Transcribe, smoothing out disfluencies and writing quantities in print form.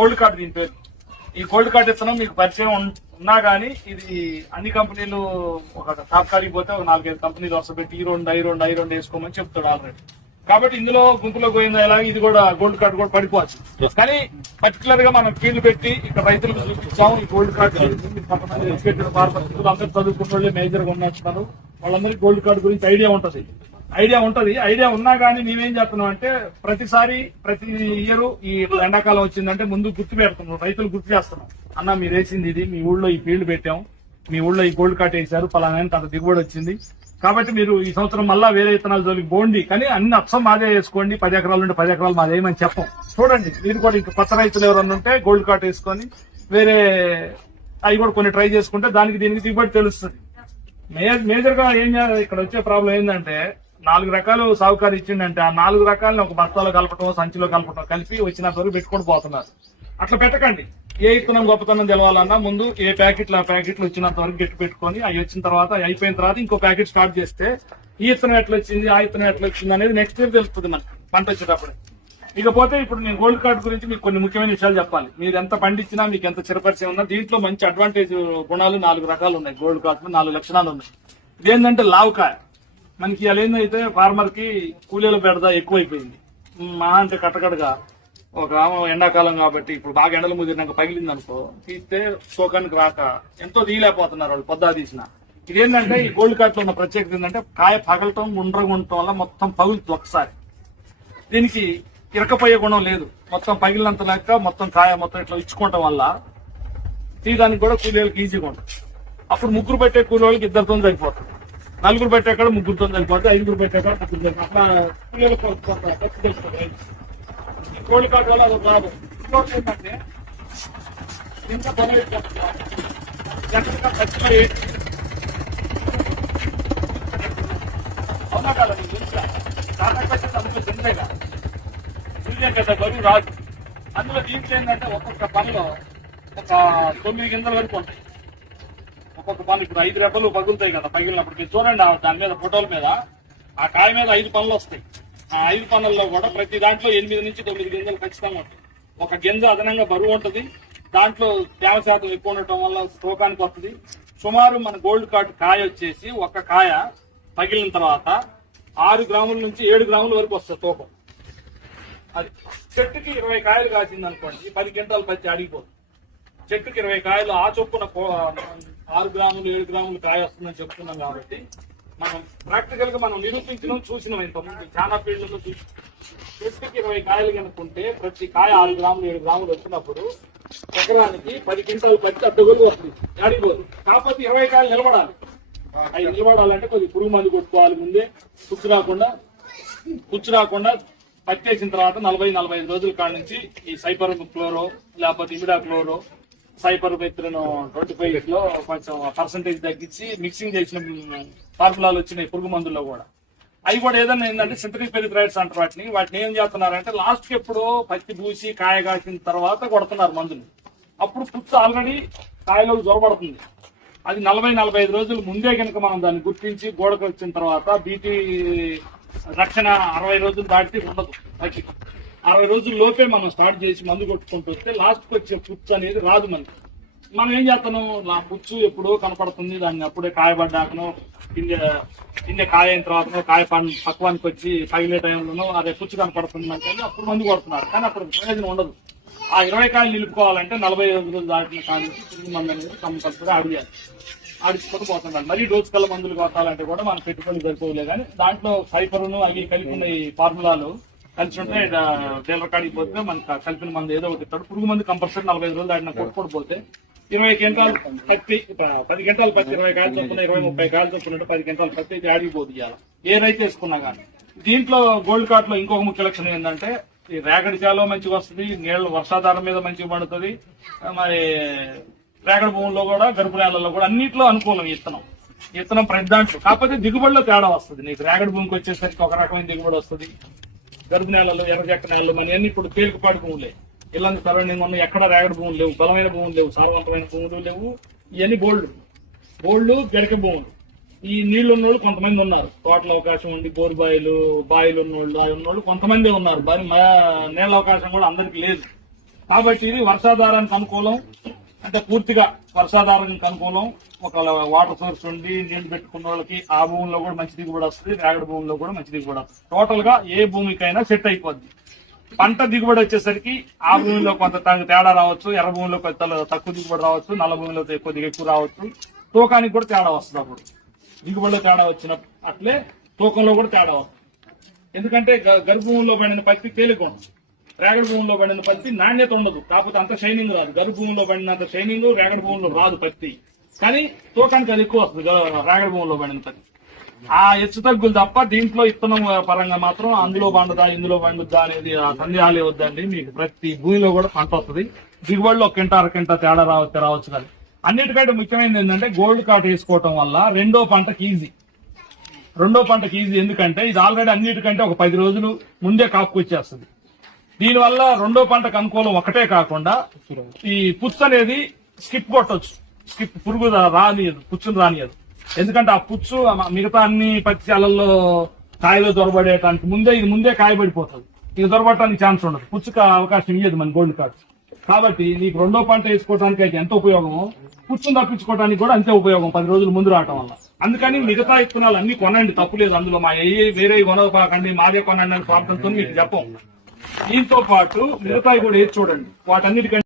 Gold card దీని పేరు. ఈ గోల్డ్ కార్డు ఇస్తున్నాం మీకు పరిచయం ఉన్నా గానీ ఇది అన్ని కంపెనీలు ఒక తాత్కాలిక పోతే ఒక 4-5 కంపెనీలు వస్తపెట్టి ఈ రెండు వేసుకోమని చెప్తాడు ఆల్రెడీ. కాబట్టి ఇందులో గుంపులో పోయిందా ఎలాగ ఇది కూడా గోల్డ్ కార్డు కూడా పడిపోవచ్చు. కానీ పర్టికులర్ గా మనం కీళ్లు పెట్టి ఇక్కడ రైతులకు చూపిస్తాం ఈ గోల్డ్ కార్డు. కొంతమంది ఎడ్యుకేటెడ్ ఫార్మర్స్ అందరూ చదువుకున్న వాళ్ళే మేజర్ గా ఉన్నట్టున్నారు, వాళ్ళందరికీ గోల్డ్ కార్డు గురించి ఐడియా ఉంటది. ఐడియా ఉన్నా గానీ మేమేం చేస్తున్నాం అంటే ప్రతి ఇయర్ ఈ ఎండాకాలం వచ్చిందంటే ముందు గుర్తు పెడుతున్నాం, రైతులు గుర్తు చేస్తున్నాం. అన్న మీరు వేసింది ఇది, మీ ఊళ్ళో ఈ ఫీల్డ్ పెట్టాం, మీ ఊళ్ళో ఈ గోల్డ్ కార్డు వేశారు, పలానా అంత దిగుబడి వచ్చింది, కాబట్టి మీరు ఈ సంవత్సరం మళ్ళా వేరే విత్తనాలు జోలికి పోండి, కానీ అన్ని అప్సం మాదే వేసుకోండి, 10 ఎకరాలు ఉంటే 10 ఎకరాలు మాదే ఏమని చెప్పం. చూడండి మీరు కూడా ఇంకా కొత్త రైతులు ఎవరన్నా ఉంటే గోల్డ్ కార్డు వేసుకొని వేరే అవి కూడా కొన్ని ట్రై చేసుకుంటే దానికి దీనికి దిగుబడి తెలుస్తుంది. మేజర్ గా ఏం ఇక్కడ వచ్చే ప్రాబ్లం ఏంటంటే 4 రకాలు సాగుకారు ఇచ్చిండంటే ఆ 4 రకాలను ఒక బస్తాలో కలపటం, సంచిలో కలపటం, కలిపి వచ్చినంత వరకు పెట్టుకొని పోతున్నారు. అట్లా పెట్టకండి. ఏ ఇత్తనం గొప్పతనం తెలవాలన్నా ముందు ఏ ప్యాకెట్లు ఆ ప్యాకెట్లు వచ్చినంత వరకు గట్టి పెట్టుకొని అవి వచ్చిన తర్వాత అయిపోయిన తర్వాత ఇంకో ప్యాకెట్ స్టార్ట్ చేస్తే ఈ ఇత్తనం ఎట్లా వచ్చింది, ఆ ఇత్తనం ఎట్లా వచ్చింది అనేది నెక్స్ట్ ఇయర్ తెలుస్తుంది మనకి పంట వచ్చేటప్పుడు. ఇకపోతే ఇప్పుడు నేను గోల్డ్ కార్డు గురించి మీకు కొన్ని ముఖ్యమైన విషయాలు చెప్పాలి. మీరు ఎంత పండించినా మీకు ఎంత చిరపరిచయం ఉన్నా దీంట్లో మంచి అడ్వాంటేజ్ గుణాలు 4 రకాలు ఉన్నాయి. గోల్డ్ కార్డు 4 లక్షణాలు ఉన్నాయి. ఇదేంటంటే లావుకాయ. మనకి ఇలా ఏందైతే ఫార్మర్ కి కూలీల బెడద ఎక్కువైపోయింది. మా అంటే కట్టకడగా ఒక ఎండాకాలం కాబట్టి ఇప్పుడు బాగా ఎండలు ముదిరినాక పగిలింది అనుకో, తీస్తే శోకానికి రాక ఎంతో తీయలేకపోతున్నారు వాళ్ళు పొద్దా తీసిన. ఇదేంటంటే ఈ గోల్డ్ కార్డులో ఉన్న ప్రత్యేకత ఏంటంటే కాయ పగలటం గుండ్రగుండటం వల్ల మొత్తం పగులుతుంది ఒకసారి. దీనికి ఇరకపోయే గుణం లేదు, మొత్తం పగిలినంత లెక్క మొత్తం కాయ మొత్తం ఇట్లా ఇచ్చుకోవటం వల్ల తీయడానికి కూడా కూలీలకు ఈజీగా ఉంటుంది. అప్పుడు 3 పెట్టే కూలీ వాళ్ళకి 2తో సరిపోతుంది, 4 పెట్టాక 3తో సరిపోతుంది, 5 పెట్టాక 3 సరిపోతుంది. అట్లా కూలీలకు గోల్డ్ కార్డు వల్ల అది లాభం. ఇంకోటి ఏంటంటే ఇంత పని జనరల్గా ఖచ్చితంగా అవునా కదా అందులో చింతగా సూర్యం కదా బరువు రాదు. అందులో దీంట్లో ఏంటంటే ఒక్కొక్క పనిలో ఒక 9 గింజల వరకు ఉంటాయి. ఒక్కొక్క పని ఇప్పుడు 5 రెబ్బలు పగులుతాయి కదా, పగిలినప్పుడు మీరు చూడండి దాని మీద ఫోటోల మీద ఆ కాయ మీద 5 పనులు వస్తాయి. ఆ 5 పనుల్లో కూడా ప్రతి దాంట్లో 8 నుంచి 9 గింజలు ఖచ్చితంగా ఉంటాయి. ఒక గింజ అదనంగా బరువు ఉంటుంది, దాంట్లో తేమ శాతం ఎక్కువ ఉండటం వల్ల తూకానికి వస్తుంది. సుమారు మన గోల్డ్ కార్డు కాయ వచ్చేసి ఒక కాయ పగిలిన తర్వాత 6 గ్రాముల నుంచి 7 గ్రాముల వరకు వస్తుంది తూకం. అది చెట్టుకి 20 కాయలు కాసింది అనుకోండి, 10 క్వింటాలు పచ్చి అడిగిపోతుంది. చెట్టుకి 20 కాయలు ఆ చొప్పున 6 గ్రాములు 7 గ్రాములు కాయ వస్తుందని చెప్తున్నాం. కాబట్టి మనం ప్రాక్టికల్ గా మనం నిరూపించడం చూసినాం ఇంతకుముందు చాలా ఫీల్డ్లో చూసి. చెట్టుకి 20 కాయలు కనుక్కుంటే ప్రతి కాయ 6 గ్రాములు 7 గ్రాములు వచ్చినప్పుడు ఎకరానికి 10 క్వింటాలు పచ్చి అడ్డగోలు వస్తుంది, అడిగిపోదు. కాకపోతే 20 కాయలు నిలబడాలి. అవి నిలబడాలంటే కొద్దిగా పురుగు మందు కొట్టుకోవాలి ముందే, పుచ్చు రాకుండా పట్టేసిన తర్వాత 40-45 రోజుల కాడ నుంచి ఈ సైపర్ క్లోరో లేకపోతే ఇమిడా క్లోరో సైపర్ మెత్రిన్ 25 లో కొంచెం పర్సంటేజ్ తగ్గించి మిక్సింగ్ చేసిన ఫార్ములాలు వచ్చినాయి పురుగు మందుల్లో కూడా. అవి కూడా ఏదన్నా ఏంటంటే సింథటిక్ పెరిథ్రాయిడ్స్ అంటారు వాటిని ఏం చేస్తున్నారంటే లాస్ట్ కి ఎప్పుడో పత్తి పూసి కాయ కాసిన తర్వాత కొడుతున్నారు మందులు. అప్పుడు పుచ్చు ఆల్రెడీ కాయలో జొరబడుతుంది. అది 40-45 రోజుల ముందే కనుక మనం దాన్ని గుర్తించి గోడకు వచ్చిన తర్వాత బీటీ రక్షణ 60 రోజులు దాటితే ఉండదు. 60 రోజుల లోపే మనం స్టార్ట్ చేసి మందు కొట్టుకుంటూ వస్తే లాస్ట్ కి వచ్చే పుచ్చు అనేది రాదు మనకి. మనం ఏం చేస్తాను, పుచ్చు ఎప్పుడో కనపడుతుంది, దాన్ని అప్పుడే కాయబడ్డాకనో కింద కాయ అయిన తర్వాతనో కాయ పక్వానికి వచ్చి పగిలే టైంలోనో అదే పుచ్చు కనపడుతుంది అంటే అప్పుడు మందు కొడుతున్నారు. కానీ అప్పుడు ప్రయోజనం ఉండదు. ఆ 20 కాయలు నిలుపుకోవాలంటే 45 రోజులు దాటిన కాడ నుంచి పురుగు మందు అనేది కంపల్సరీగా ఆడిచుకొని పోతున్నారు. మరీ డోసు కల్ల మందులు కొట్టాలంటే కూడా మనం పెట్టుబడి సరిపోలే. కానీ దాంట్లో సైపరును అవి కలిపి ఉన్న ఈ ఫార్ములాలు కలిసి ఉంటే డీలర్ కాడికి పోతే మనకు కలిపిన మంది ఏదో ఒకటి ఇస్తాడు. పురుగు మంది కంపల్సరీ 45 రోజులు దాటిన కొట్టుకోకపోతే 20 క్వింటాలు పత్తి 10 క్వింటాలు పత్తి 20 కాయలు చొప్పున 20-30 కాయలు చొప్పున 10 క్వింటాలు పత్తి అయితే ఆడిపోతుంది ఇవాళ ఏ రైతు వేసుకున్నా కానీ. దీంట్లో గోల్డ్ కార్డులో ఇంకొక ముఖ్య లక్షణం ఏంటంటే ఈ రేగడి చాలో మంచిగా వస్తుంది, నీళ్లు వర్షాధారం మీద మంచిగా పడుతుంది, మరి రేగడి భూముల్లో కూడా గరుపు నేలల్లో కూడా అన్నింటిలో అనుకూలం ఇత్తనం ప్రతి దాంట్లో. కాకపోతే దిగుబడిలో తేడా వస్తుంది. నీకు రేగడి భూమికి వచ్చేసరికి ఒక రకమైన దిగుబడి వస్తుంది, గరుపు నేలల్లో ఎర్రజెక్క నేలలు మన అన్ని ఇప్పుడు తేలికపాటి భూములే, ఇల్లందు సరౌండింగ్ ఉన్న ఎక్కడ రేగడి భూములు లేవు, బలమైన భూములు లేవు, సారవంతమైన భూములు లేవు. ఇవన్నీ బోల్డ్ గరిక భూములు. ఈ నీళ్లు ఉన్నోళ్ళు కొంతమంది ఉన్నారు, తోటల అవకాశం ఉండి బోరు బాయిలు ఉన్నోళ్ళు అవి ఉన్నోళ్ళు కొంతమంది ఉన్నారు. నీళ్ళ అవకాశం కూడా అందరికి లేదు. కాబట్టి ఇది వర్షాధారానికి అనుకూలం, అంటే పూర్తిగా వర్షాధారానికి అనుకూలం. ఒక వాటర్ సోర్స్ ఉండి నీళ్లు పెట్టుకున్న వాళ్ళకి ఆ భూమిలో కూడా మంచి దిగుబడి వస్తుంది, రేగడి భూమిలో కూడా మంచి దిగుబడి వస్తుంది. టోటల్ గా ఏ భూమికైనా సెట్ అయిపోద్ది. పంట దిగుబడి వచ్చేసరికి ఆ భూమిలో కొంత తేడా రావచ్చు, ఎర్ర భూమిలో కొంత తక్కువ దిగుబడి రావచ్చు, నల్ల భూమిలో కొద్దిగా ఎక్కువ రావచ్చు. తూకానికి కూడా తేడా వస్తుంది. అప్పుడు దిగుబడిలో తేడా వచ్చిన అట్లే తూకంలో కూడా తేడా వస్తుంది. ఎందుకంటే గర్భ భూమిలో పడిన పత్తి తేలిక ఉంటుంది, రేగడి భూమిలో పడిన పత్తి నాణ్యత ఉండదు, కాకపోతే అంత షైనింగ్ రాదు. గర్భ భూమిలో పడినంత షైనింగ్ రేగడి భూమిలో రాదు పత్తి, కానీ తూకానికి అది ఎక్కువ వస్తుంది రేగడి భూమిలో పడిన పత్తి. ఆ హెచ్చు తగ్గులు తప్ప దీంట్లో ఇత్తనం పరంగా మాత్రం అందులో పండుదా ఇందులో పండుద్దా అనేది ఆ సందేహాలే వద్దండి. మీకు ప్రతి భూమిలో కూడా పంట వస్తుంది. దిగుబడిలో ఒక కింట అరకింట తేడా రావచ్చు కానీ అన్నిటికంటే ముఖ్యమైనది ఏంటంటే గోల్డ్ కార్డ్ వేసుకోవటం వల్ల రెండో పంటకి ఈజీ. ఎందుకంటే ఇది ఆల్రెడీ అన్నిటికంటే ఒక 10 రోజులు ముందే కాపుకొచ్చేస్తుంది. దీనివల్ల రెండో పంటకు అనుకూలం ఒకటే కాకుండా ఈ పుచ్చు అనేది స్కిప్ కొట్టొచ్చు. స్కిప్ పురుగు రానియదు, పుచ్చును రానియదు. ఎందుకంటే ఆ పుచ్చు మిగతా అన్ని పత్తి చేలల్లో కాయలో దొరబడేటానికి ముందే కాయబడిపోతుంది. ఇక దొరబడటానికి ఛాన్స్ ఉండదు, పుచ్చుకు అవకాశం ఇయ్యదు మన గోల్డ్ కార్డ్. కాబట్టి నీకు రెండో పంట వేసుకోవడానికి అయితే ఎంత ఉపయోగమో పుచ్చును తప్పించుకోవడానికి కూడా అంతే ఉపయోగం 10 రోజులు ముందు రావటం వల్ల. అందుకని మిగతా విత్తనాలు అన్ని కొనండి, తప్పులేదు. అందులో మా వేరే కొనపాకండి, మాదే కొనండి అని ప్రాంతంతో మీకు చెప్పం. దీంతో పాటు మిగతాయి కూడా వేసి చూడండి. వాటన్నిటికంటే